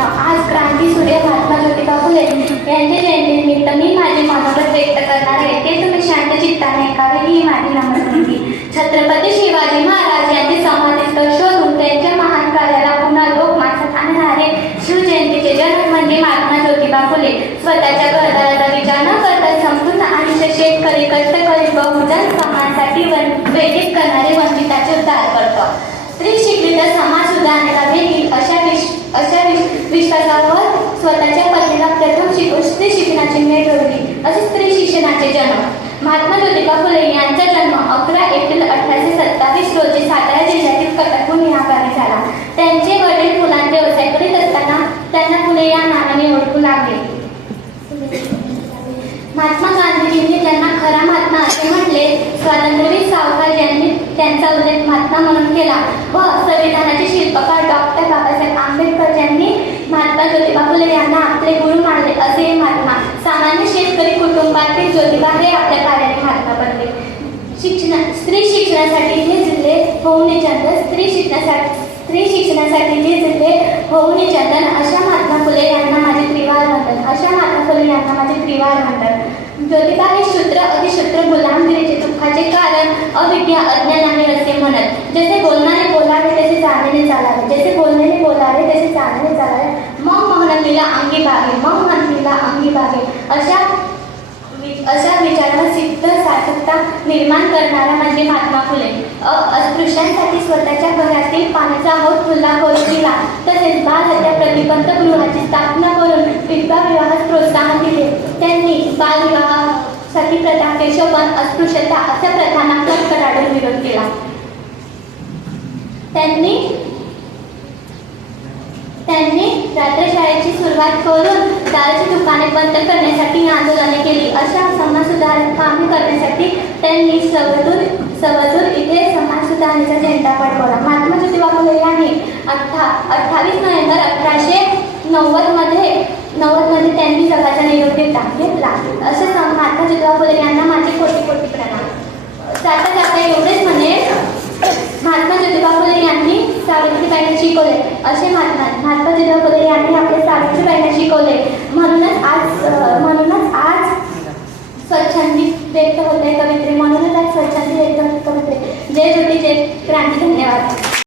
नाव. आज क्रांती सूर्य महात्मा ज्योतिबा फुले यांच्या जयंतीनिमित्त मी माझे मनोगत व्यक्त करणार आहे. ते तुम्ही शांत चित्ताने ऐकावे ही माझी नम्र विनंती. छत्रपती शिवाजी महाराज यांचे समाधीस्थळ शोधून त्यांच्या महान कार्याला पुन्हा लोकमानसात आणणारे शिवजयंतीचे जनक म्हणजे महात्मा ज्योतिबा फुले. स्वतःच्या घरदाराचा विचार न करता संपूर्ण आयुष्य शेतकरी, कष्टकरी, बहुजन समाजासाठी वेदित करणारे वंचिताचे उद्धार करतो. स्त्री शिकली तर समाज सुधारण्याला देखील अशा विश्वासावर स्वतःच्या पत्नीला प्रथम स्त्री शिक्षणाची मेळ ठेवली. असे स्त्री शिक्षणाचे जनक महात्मा ज्योतिबा फुले यांचा जन्म 11 एप्रिल 1827 रोजी सातारा जिल्ह्यातील कटकून या गावी झाला. त्यांचे वडील फुलांचे व्यवसाय करीत असताना त्यांना फुले या नावाने ओळखू लागले. महात्मा गांधीजींनी त्यांना खरा महात्मा असे म्हटले. स्वातंत्र्यवीर सावरकर यांनी त्यांचा उल्लेख महात्मा म्हणून केला व संविधानाचे शिल्पकार डॉक्टर बाबासाहेब आंबेडकर यांनी महात्मा ज्योतिबा फुले यांना आपले गुरु मानले. असे महात्मा सामान्य शेतकरी कुटुंबातील ज्योतिबा हे आपल्या कार्याने महात्मा बनले. स्त्री शिक्षणासाठी जे जिल्हे होऊन चंदन स्त्री शिक्षणासाठी जे जिल्हे होऊन चंदन अशा महात्मा फुले यांना माझे त्रिवार वंदन. अशा महात्मा फुले यांना माझे त्रिवार वंदन. ज्योतिबा हे शूद्र अधिशूद्र गुलामगिरीचे दुःखाचे कारण अविद्या अज्ञान आहे असे म्हणत. जसे बोलणारे बोलावे तसे चालणे चालावे, जसे बोलणारे बोलावे तसे चालणे चालावे. मग म्हणतीला अंगी भागे, मग म्हणतीला अंगी भागे अशा विचारावर सिद्ध सार्थकता निर्माण करणारा म्हणजे महात्मा फुले. अस्पृश्यांसाठी स्वतःच्या घरातील पाण्याचा हौद खुला करून दिला. तसेच बालहत्या प्रतिबंध गृहाची स्थापना करून विधवा विवाहास प्रोत्साहन दिले. त्यांनी बालविवाहासाठी प्रथा, केशवपण, अस्पृश्यता अशा प्रथांना कडकडाडून विरोध केला. त्यांनी रात्रशाळेची सुरुवात करून दारूची दुकाने बंद करण्यासाठी आंदोलने केली. अशा समाज सुधारणा कामे करण्यासाठी त्यांनी सवदूर इथे समाज सुधारणेचा झेंडा फडकवला. महात्मा ज्योतिबा फुले यांनी 28 नोव्हेंबर 1890 मध्ये त्यांनी जगाचा निरोप घेतला. असे महात्मा ज्योतिबा फुले यांना माझे कोटी कोटी प्रणाम. जाता एवढेच म्हणे, महात्मा ज्योतिबा फुले यांनी सावित्रीबाईंना शिकवले. असे महात्मा ज्योतिबा फुले यांनी आपल्या सावित्रीबाईंना शिकवले. म्हणूनच आज स्वच्छंदी व्यक्त होते कवित्रे. म्हणूनच आज स्वच्छंदी व्यक्त होते कवित्रे. जय ज्योती, जय क्रांती. धन्यवाद.